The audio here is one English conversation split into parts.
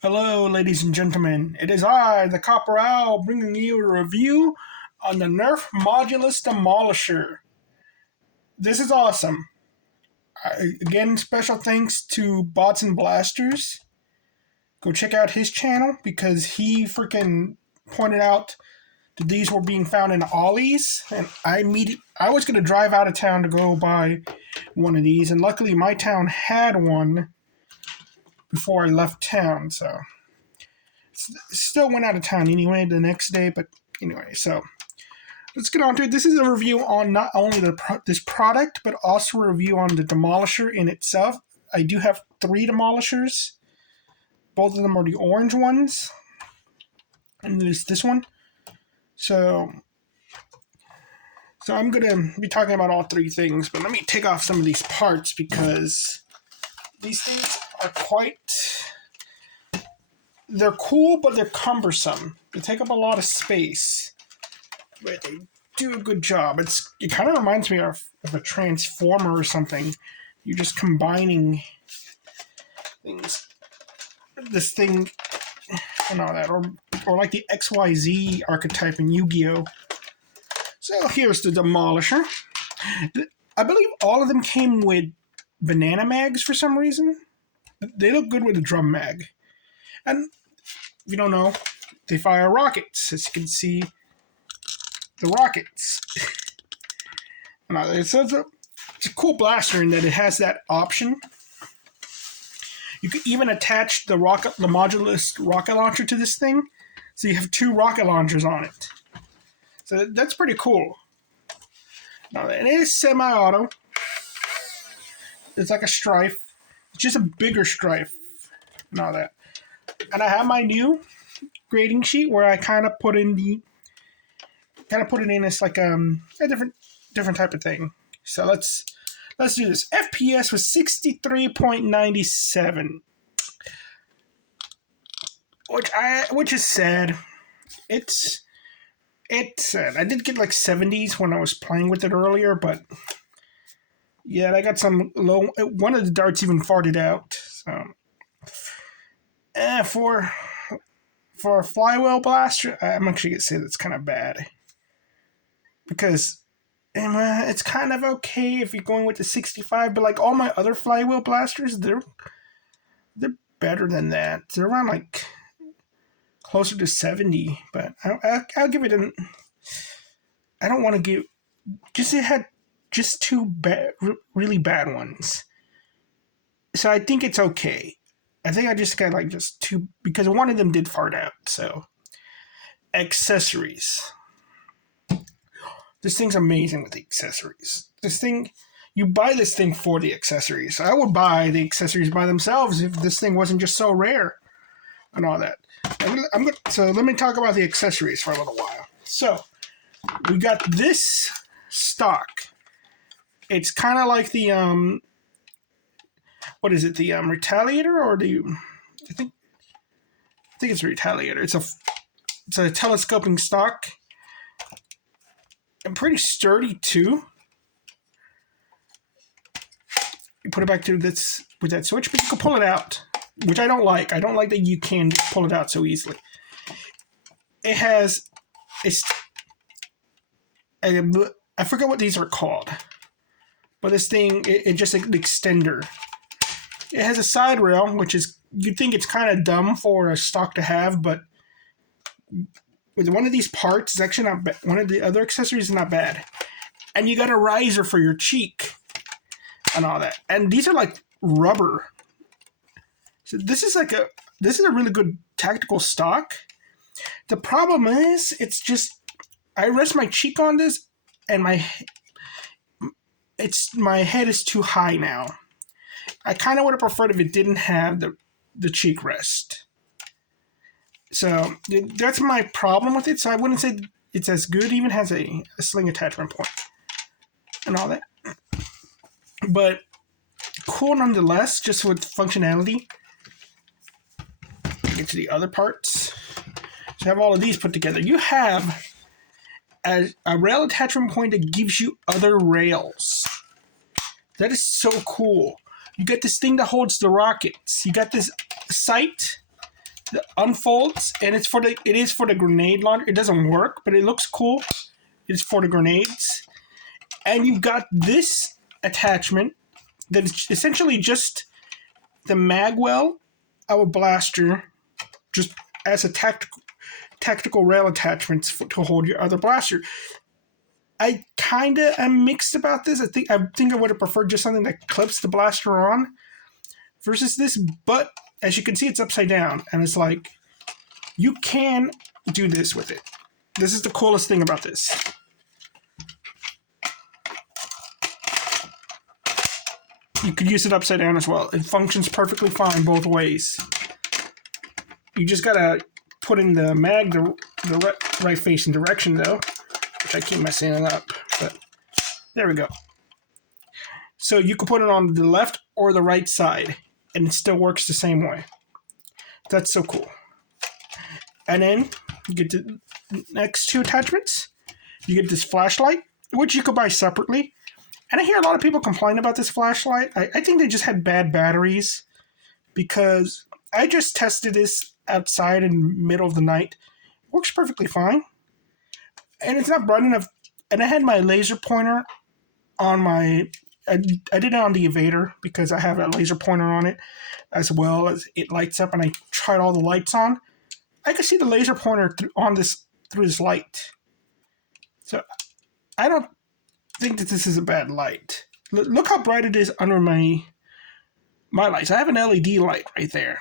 Hello, ladies and gentlemen. It is I, the Copper Owl, bringing you a review on the Nerf Modulus Demolisher. This is awesome. Again, special thanks to Bots and Blasters. Go check out his channel because he freaking pointed out that these were being found in Ollie's, and I was going to drive out of town to go buy one of these, and luckily my town had one before I left town, so still went out of town anyway the next day, but anyway, so let's get on to it. This is a review on not only this product, but also a review on the Demolisher in itself. I do have 3 Demolishers. Both of them are the orange ones, and there's this one. So I'm going to be talking about all 3 things, but let me take off some of these parts because these things are they're cool, but they're cumbersome. They take up a lot of space, but they do a good job. It kind of reminds me of a transformer or something. You're just combining things, this thing, and all that, or like the XYZ archetype in Yu-Gi-Oh! So here's the Demolisher. I believe all of them came with banana mags for some reason. They look good with a drum mag. And if you don't know, they fire rockets. As you can see, the rockets. So it's a cool blaster in that it has that option. You can even attach the Modulus rocket launcher to this thing. So you have 2 rocket launchers on it. So that's pretty cool. Now, it is semi-auto. It's like a Strife. It's just a bigger Strife. And all that. And I have my new grading sheet where I kind of put it in as like a different type of thing. So let's do this. FPS was 63.97, which is sad. It's sad. I did get like 70s when I was playing with it earlier, but yeah, I got some low. One of the darts even farted out. So. For a flywheel blaster, I'm actually going to say that's kind of bad. Because it's kind of okay if you're going with the 65, but like all my other flywheel blasters, they're better than that. They're around like closer to 70, but I'll give it an... I don't want to give... It had just 2 really bad ones. So I think it's okay. I think I just got like just 2 because one of them did fart out. So, accessories. This thing's amazing with the accessories. This thing, you buy this thing for the accessories. I would buy the accessories by themselves if this thing wasn't just so rare and all that. So let me talk about the accessories for a little while. So, we got this stock. It's kind of like the what is it? The Retaliator or the? I think it's Retaliator. It's a telescoping stock. And pretty sturdy too. You put it back to this with that switch, but you can pull it out, which I don't like. I don't like that you can just pull it out so easily. It has I forget what these are called, but this thing it's just an extender. It has a side rail, which is, you'd think it's kind of dumb for a stock to have, but with one of these parts, it's actually not bad. One of the other accessories is not bad. And you got a riser for your cheek and all that. And these are like rubber. So this is a really good tactical stock. The problem is, it's just, I rest my cheek on this, and my head is too high now. I kind of would have preferred if it didn't have the cheek rest. So that's my problem with it. So I wouldn't say it's as good. It even has a sling attachment point and all that. But cool nonetheless, just with functionality. Get to the other parts. So I have all of these put together. You have a rail attachment point that gives you other rails. That is so cool. You get this thing that holds the rockets. You got this sight It unfolds, and it is for the grenade launcher. It doesn't work, but it looks cool. It's for the grenades. And you've got this attachment that is essentially just the magwell of a blaster, just as a tactical rail attachments to hold your other blaster. I kind of am mixed about this. I think I would have preferred just something that clips the blaster on versus this, but as you can see, it's upside down, and it's like you can do this with it. This is the coolest thing about this. You could use it upside down as well. It functions perfectly fine both ways. You just gotta put in the mag the right facing direction though, which I keep messing it up. But there we go. So you can put it on the left or the right side, and it still works the same way. That's so cool. And then you get the next two attachments. You get this flashlight, which you could buy separately. And I hear a lot of people complain about this flashlight. I think they just had bad batteries, because I just tested this outside in the middle of the night. It works perfectly fine. And it's not bright enough. And I had my laser pointer on my... I did it on the Evader because I have a laser pointer on it, as well as it lights up, and I tried all the lights on. I could see the laser pointer through this light. So I don't think that this is a bad light. Look how bright it is under my lights. I have an LED light right there.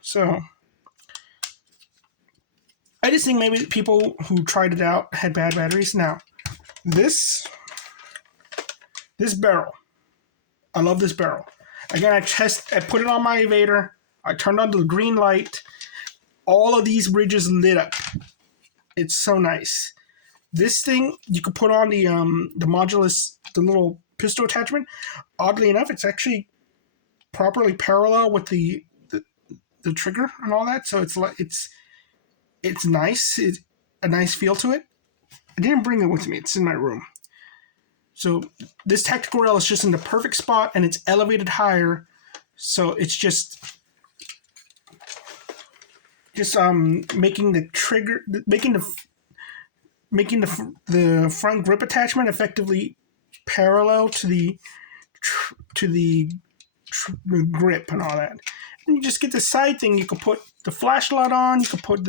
So I just think maybe people who tried it out had bad batteries. Now, this barrel. I love this barrel. Again, I put it on my Evader. I turned on the green light. All of these ridges lit up. It's so nice. This thing you could put on the Modulus, the little pistol attachment. Oddly enough, it's actually properly parallel with the trigger and all that. So it's nice. It's a nice feel to it. I didn't bring it with me. It's in my room. So this tactical rail is just in the perfect spot, and it's elevated higher. So it's just making the trigger, making the front grip attachment effectively parallel to the grip and all that. And you just get the side thing. You can put the flashlight on. You can put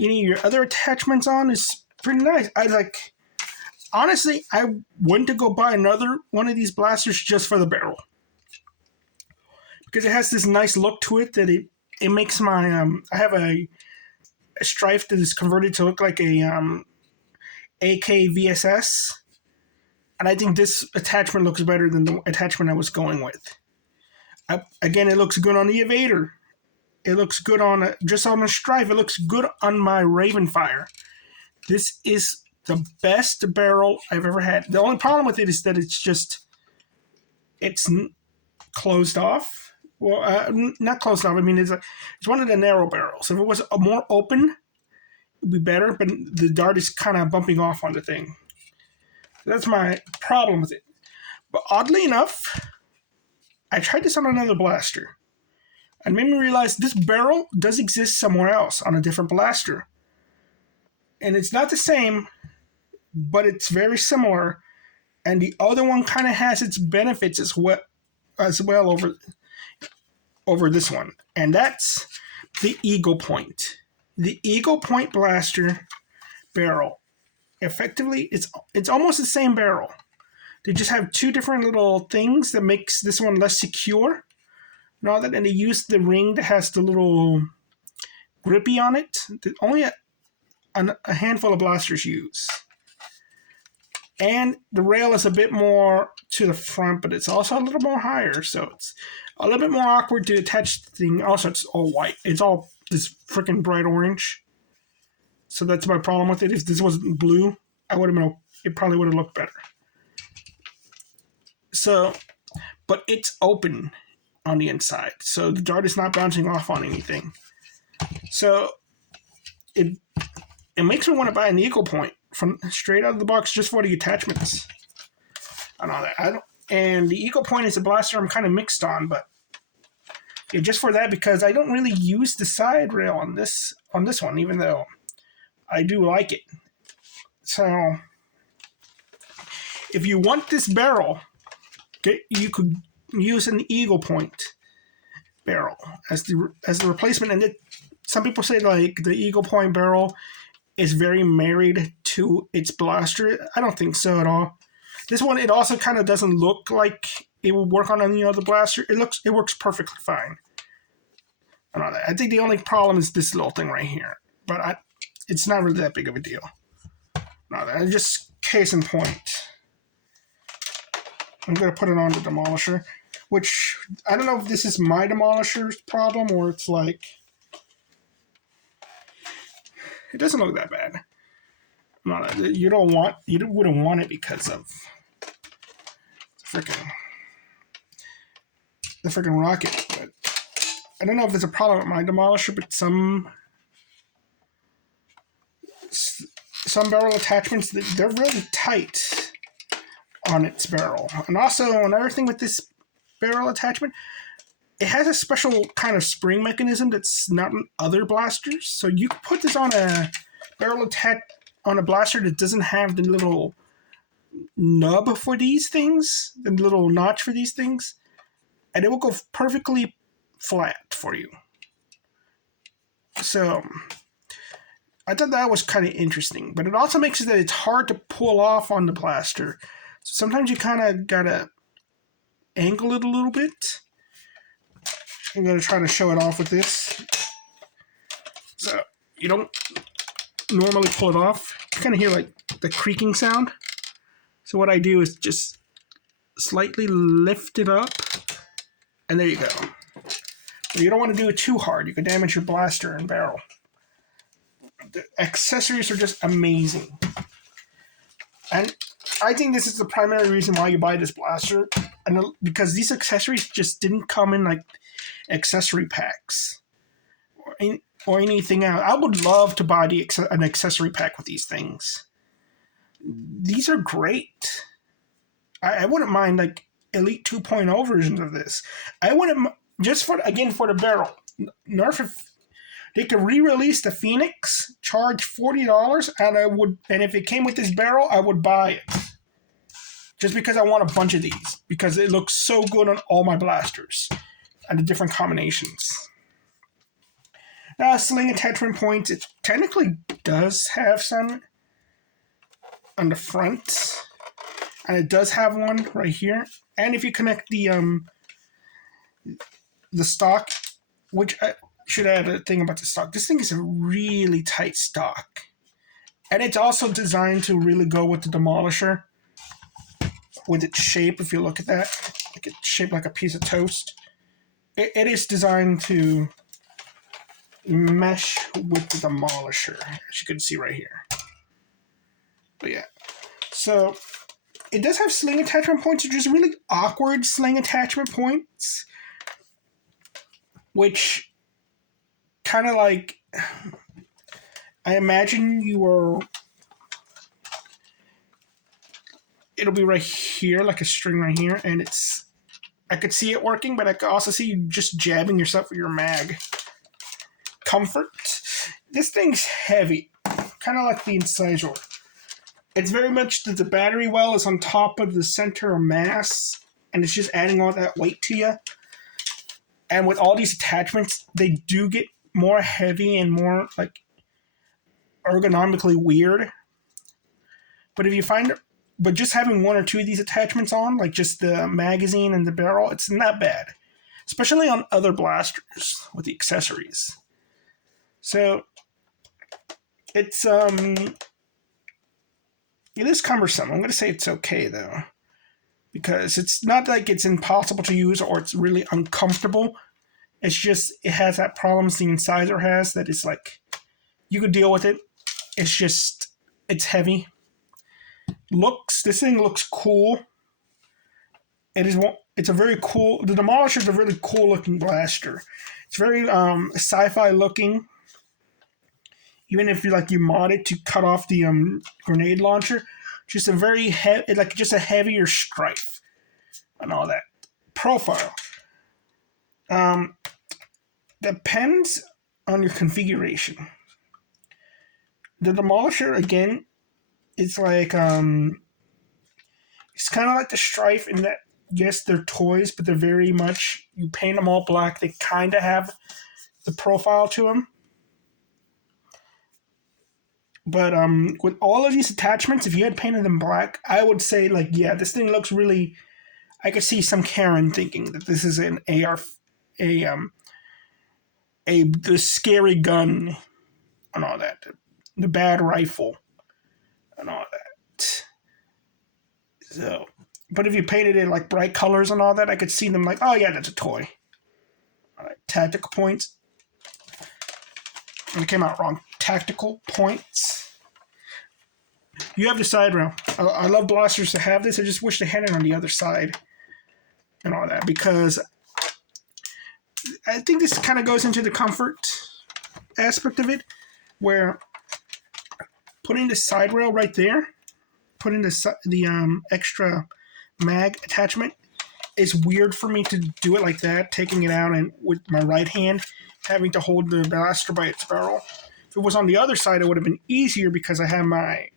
any of your other attachments on. It's pretty nice. Honestly, I went to go buy another one of these blasters just for the barrel, because it has this nice look to it that it makes my I have a Strife that is converted to look like a AK VSS, and I think this attachment looks better than the attachment I was going with. Again, it looks good on the Evader. It looks good on just on the Strife. It looks good on my Ravenfire. This is the best barrel I've ever had. The only problem with it is that it's closed off. Well, not closed off. I mean, it's one of the narrow barrels. If it was more open, it would be better. But the dart is kind of bumping off on the thing. That's my problem with it. But oddly enough, I tried this on another blaster, and made me realize this barrel does exist somewhere else on a different blaster. And it's not the same, but it's very similar. And the other one kind of has its benefits as well over this one. And that's the Eagle Point. The Eagle Point blaster barrel. Effectively, it's almost the same barrel. They just have two different little things that makes this one less secure. And all that. And they use the ring that has the little grippy on it. Only a handful of blasters use. And the rail is a bit more to the front, but it's also a little more higher, so it's a little bit more awkward to attach the thing. Also, it's all white. It's all this freaking bright orange. So that's my problem with it. If this wasn't blue, it probably would have looked better. So, but it's open on the inside, so the dart is not bouncing off on anything. So it makes me want to buy an Eagle Point from straight out of the box just for the attachments and all that. And the Eagle Point is a blaster I'm kind of mixed on, but Yeah, just for that, because I don't really use the side rail on this one, even though I do like it. So if you want this barrel, you could use an Eagle Point barrel as the replacement. And some people say like the Eagle Point barrel is very married to its blaster. I don't think so at all. This one, it also kind of doesn't look like it will work on any other blaster. It works perfectly fine. I think the only problem is this little thing right here, but it's not really that big of a deal. Just case in point. I'm gonna put it on the Demolisher, which I don't know if this is my Demolisher's problem or it's like it doesn't look that bad. You wouldn't want it because of the freaking rocket. But I don't know if there's a problem with my Demolisher, but some barrel attachments, they're really tight on its barrel. And also another thing with this barrel attachment, it has a special kind of spring mechanism that's not in other blasters. So you can put this on a barrel on a blaster that doesn't have the little nub for these things, the little notch for these things, and it will go perfectly flat for you. So I thought that was kind of interesting, but it also makes it that it's hard to pull off on the blaster. So sometimes you kind of gotta angle it a little bit. I'm gonna try to show it off with this. So you don't normally pull it off. You kind of hear like the creaking sound. So what I do is just slightly lift it up, and there you go. But you don't want to do it too hard. You could damage your blaster and barrel. The accessories are just amazing. And I think this is the primary reason why you buy this blaster, and because these accessories just didn't come in like accessory packs or anything else. I would love to buy an accessory pack with these things. These are great. I wouldn't mind like Elite 2.0 versions of this. I wouldn't just for the barrel. Nerf, if they could re-release the Phoenix, charge $40, and if it came with this barrel, I would buy it. Just because I want a bunch of these, because it looks so good on all my blasters and the different combinations. Now, sling attachment points, it technically does have some on the front, and it does have one right here. And if you connect the stock, which I should add a thing about the stock. This thing is a really tight stock, and it's also designed to really go with the Demolisher, with its shape. If you look at that, like it's shaped like a piece of toast. It is designed to mesh with the Demolisher, as you can see right here. But yeah, so it does have sling attachment points, which is really awkward sling attachment points, which kind of like, I imagine it'll be right here, like a string right here, and I could see it working, but I could also see you just jabbing yourself with your mag. Comfort. This thing's heavy, kind of like the Incisor. It's very much that the battery well is on top of the center of mass, and it's just adding all that weight to you. And with all these attachments, they do get more heavy and more like ergonomically weird. But just having one or two of these attachments on, like just the magazine and the barrel, it's not bad. Especially on other blasters with the accessories. So it is cumbersome. I'm going to say it's okay though, because it's not like it's impossible to use or it's really uncomfortable. It's just it has that problem the Incisor has, that it's like you could deal with it. It's heavy. This thing looks cool. It's a very cool. The Demolisher is a really cool looking blaster. It's very sci-fi looking. Even if you mod it to cut off the grenade launcher, just a very just a heavier strife and all that profile. Depends on your configuration. The Demolisher, again, it's like it's kind of like the Strife in that, yes, they're toys, but they're very much, you paint them all black, they kind of have the profile to them. But with all of these attachments, if you had painted them black, I would say, like, yeah, this thing looks really. I could see some Karen thinking that this is an AR, the scary gun and all that, the bad rifle and all that. So, but if you painted it like bright colors and all that, I could see them like, oh yeah, that's a toy. All right, tactical points. And it came out wrong. Tactical points. You have the side rail. I love blasters to have this. I just wish they had it on the other side and all that, because I think this kind of goes into the comfort aspect of it, where putting the side rail right there, putting the extra mag attachment, is weird for me to do it like that, taking it out and with my right hand, having to hold the blaster by its barrel. If it was on the other side, it would have been easier because I have my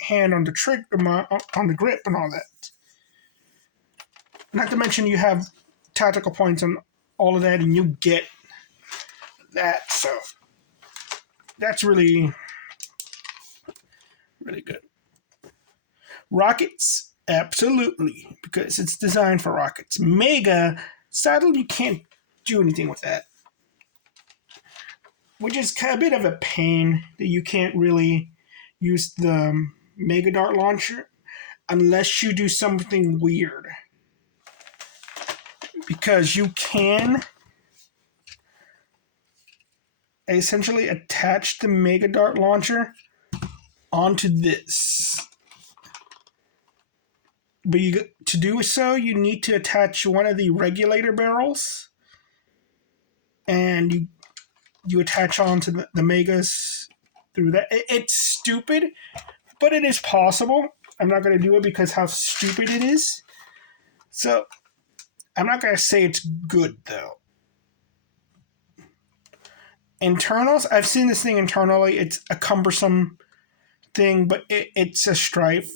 hand on the trigger, on the grip and all that. Not to mention you have tactical points on all of that, and you get that, so that's really, really good. Rockets, absolutely, because it's designed for rockets. Mega, sadly, you can't do anything with that, which is a bit of a pain that you can't really use the Mega Dart launcher unless you do something weird. Because you can essentially attach the Mega Dart launcher onto this. But to do so, you need to attach one of the regulator barrels, and you attach onto the Megas through that. It's stupid, but it is possible. I'm not going to do it because how stupid it is. So, I'm not going to say it's good, though. Internals, I've seen this thing internally. It's a cumbersome thing, but it's a Strife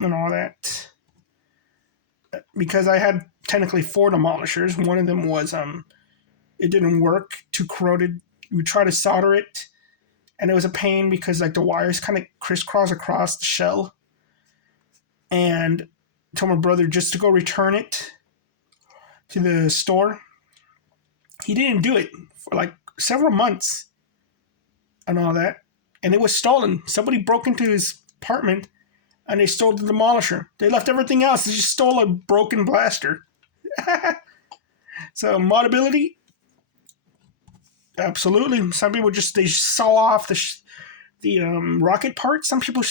and all that. Because I had technically 4 Demolishers. One of them was, it didn't work, too corroded. We tried to solder it, and it was a pain because like the wires kind of crisscross across the shell. And I told my brother just to go return it to the store. He didn't do it for like several months and all that. And it was stolen. Somebody broke into his apartment and they stole the Demolisher. They left everything else. They just stole a broken blaster. So modability, absolutely. Some people they saw off the rocket part. Some people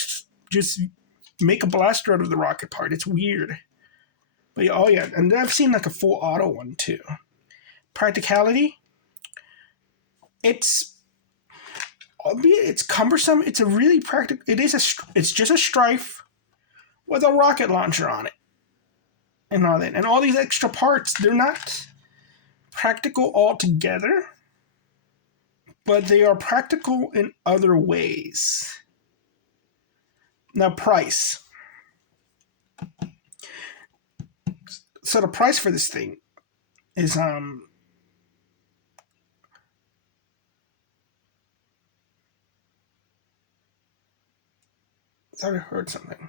just make a blaster out of the rocket part. It's weird. But oh yeah, and I've seen like a full auto one too. Practicality, it's cumbersome. It's a really practical. It's just a Strife with a rocket launcher on it, and all that, and all these extra parts. They're not practical altogether, but they are practical in other ways. Now, price. So the price for this thing is I thought I heard something.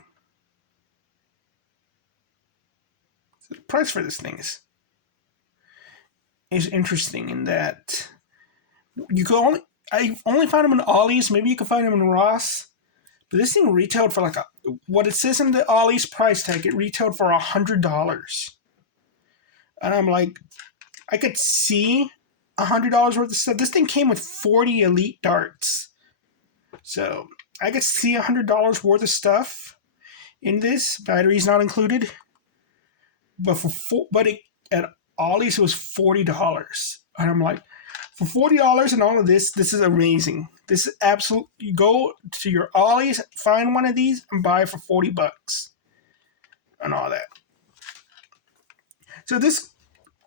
So the price for this thing is interesting in that I only found them in Ollie's. Maybe you can find them in Ross. But this thing retailed for what it says in the Ollie's price tag, it retailed for $100. And I'm like, I could see $100 worth of stuff. This thing came with 40 elite darts. So I could see $100 worth of stuff in this. Batteries not included. But at Ollie's it was $40. And I'm like, for $40 and all of this is amazing. This is absolute. You go to your Ollie's, find one of these, and buy it for $40 and all that. So this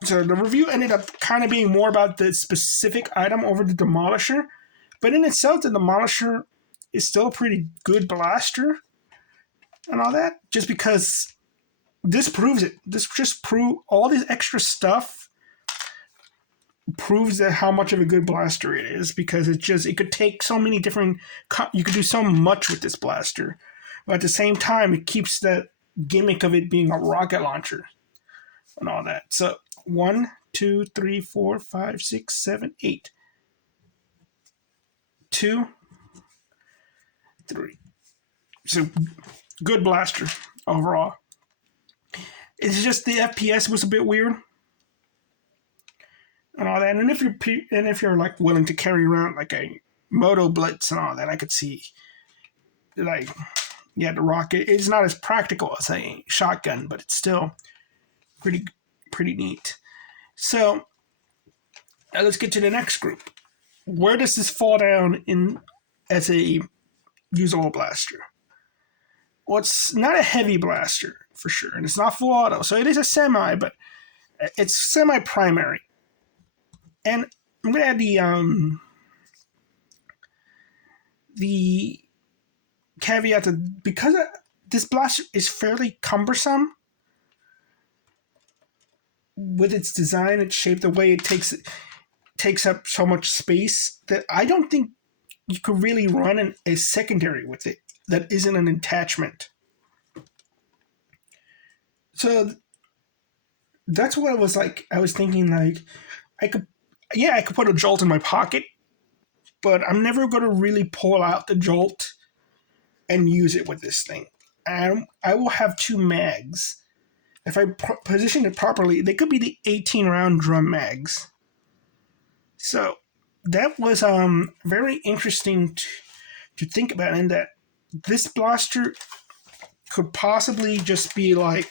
So the review ended up kind of being more about the specific item over the Demolisher, but in itself, the Demolisher is still a pretty good blaster and all that. Just because this proves it. This just proves all this extra stuff proves that how much of a good blaster it is, because it could take so many different, you could do so much with this blaster, but at the same time it keeps that gimmick of it being a rocket launcher and all that. So 1, 2, 3, 4, 5, 6, 7, 8. 2, 3. So good blaster overall. It's just the FPS was a bit weird and all that. And if you're like willing to carry around like a Moto Blitz and all that, I could see like, yeah, the rocket. It's not as practical as a shotgun, but it's still pretty neat. So let's get to the next group. Where does this fall down in as a usable blaster? Well, it's not a heavy blaster for sure, and it's not full auto, so it is a semi, but it's semi-primary. And I'm gonna add the caveat that because this blaster is fairly cumbersome with its design, its shape, the way it takes up so much space, that I don't think you could really run a secondary with it that isn't an attachment. So that's what I was like. I was thinking like I could put a jolt in my pocket, but I'm never going to really pull out the jolt and use it with this thing. And I will have 2 mags. If I position it properly, they could be the 18-round drum mags. So that was very interesting to think about, in that this blaster could possibly just be like,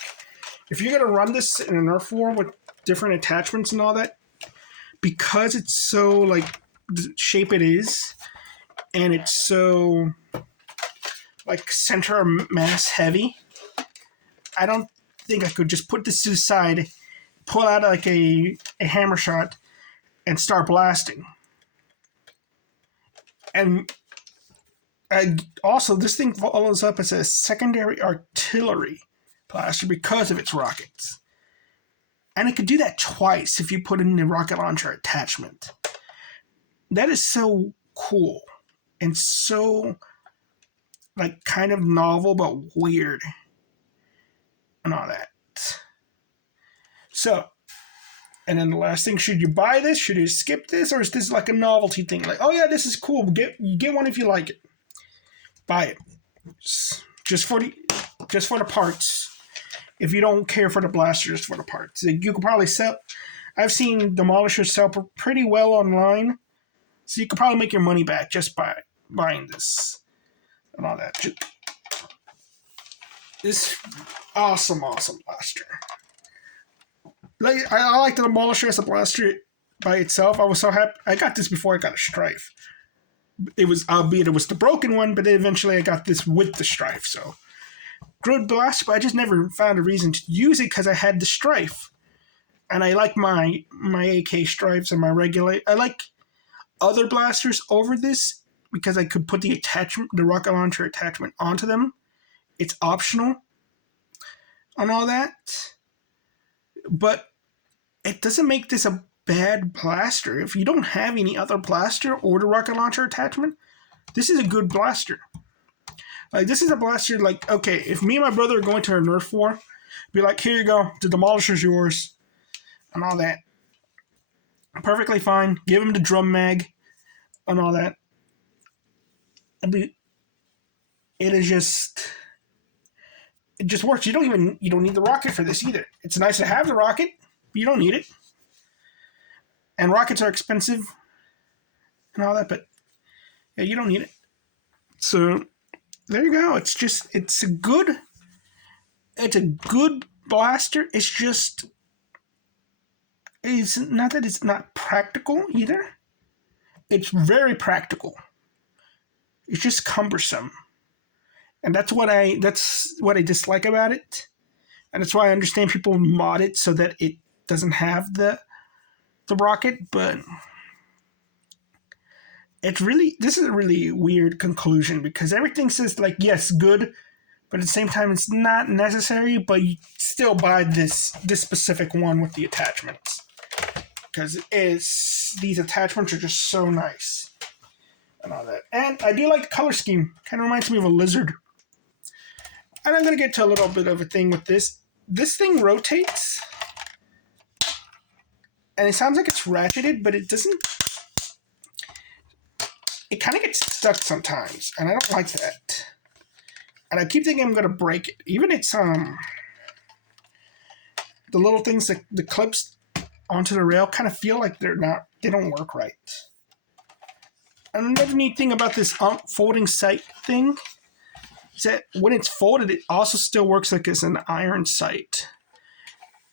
if you're going to run this in a Nerf war with different attachments and all that, because it's so like the shape it is, and it's so like center of mass heavy, I don't think I could just put this to the side, pull out like a hammer shot, and start blasting. And also, this thing follows up as a secondary artillery blaster because of its rockets. And it could do that twice if you put in the rocket launcher attachment. That is so cool and so like kind of novel but weird and all that. So, and then the last thing, should you buy this? Should you skip this? Or is this like a novelty thing? Like, oh yeah, this is cool. You get one if you like it. Buy it. Just for the parts. If you don't care for the blaster, just for the parts. You could probably sell. I've seen Demolishers sell pretty well online. So you could probably make your money back just by buying this and all that. This awesome blaster. Like, I like the Demolisher as a blaster by itself. I was so happy. I got this before I got a Strife. It was, albeit it was the broken one, but then eventually I got this with the Strife. So, good blaster, but I just never found a reason to use it because I had the Strife. And I like my AK Strifes and my regular. I like other blasters over this because I could put the rocket launcher attachment onto them. It's optional on all that. But it doesn't make this a bad blaster. If you don't have any other blaster or the rocket launcher attachment, this is a good blaster. Like, this is a blaster, like, okay, if me and my brother are going to a Nerf war, be like, here you go, the Demolisher's yours, and all that. Perfectly fine. Give him the drum mag and all that. It just works. You don't need the rocket for this either. It's nice to have the rocket, but you don't need it. And rockets are expensive and all that, but yeah, you don't need it. So there you go. It's a good blaster. It's not that it's not practical either. It's very practical. It's just cumbersome. And that's what I dislike about it. And that's why I understand people mod it so that it doesn't have the rocket, but this is a really weird conclusion because everything says like, yes, good, but at the same time it's not necessary, but you still buy this specific one with the attachments because these attachments are just so nice and all that. And I do like the color scheme. Kind of reminds me of a lizard. And I'm going to get to a little bit of a thing with this. This thing rotates, and it sounds like it's ratcheted, but it doesn't. It kind of gets stuck sometimes, and I don't like that. And I keep thinking I'm going to break it. Even it's the little things that the clips onto the rail kind of feel like they don't work right. Another neat thing about this folding sight thing is that when it's folded, it also still works like as an iron sight.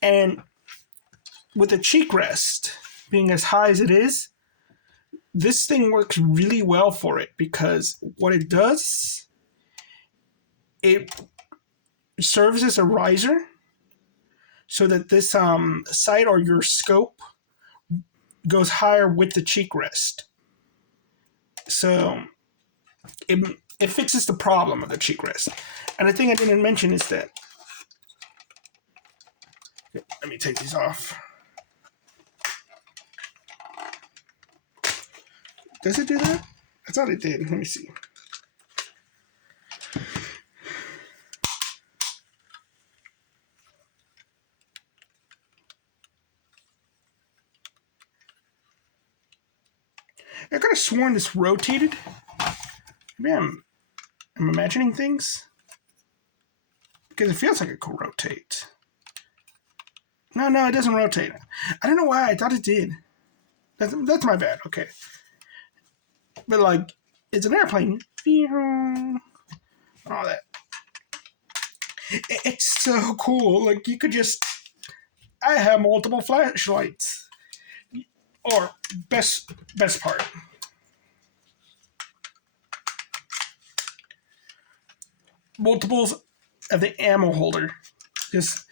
And with the cheek rest being as high as it is, this thing works really well for it because what it does, it serves as a riser so that this sight or your scope goes higher with the cheek rest. So it fixes the problem of the cheek rest. And the thing I didn't mention is that, let me take these off. Does it do that? I thought it did. Let me see. I could have sworn this rotated. Maybe I'm imagining things. Because it feels like it could rotate. No, it doesn't rotate. I don't know why. I thought it did. That's my bad. Okay. But, like, it's an airplane. All that. It's so cool. Like, you could just... I have multiple flashlights. Or, best part. Multiples of the ammo holder. Just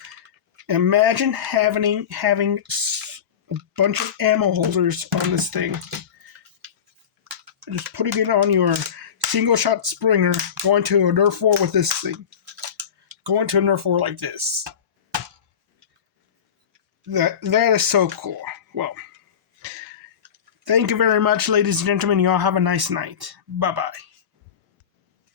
imagine having a bunch of ammo holders on this thing. Just putting it on your single shot Springer, going to a Nerf war with this thing. Going to a Nerf war like this. That is so cool. Well, thank you very much, ladies and gentlemen. You all have a nice night. Bye-bye.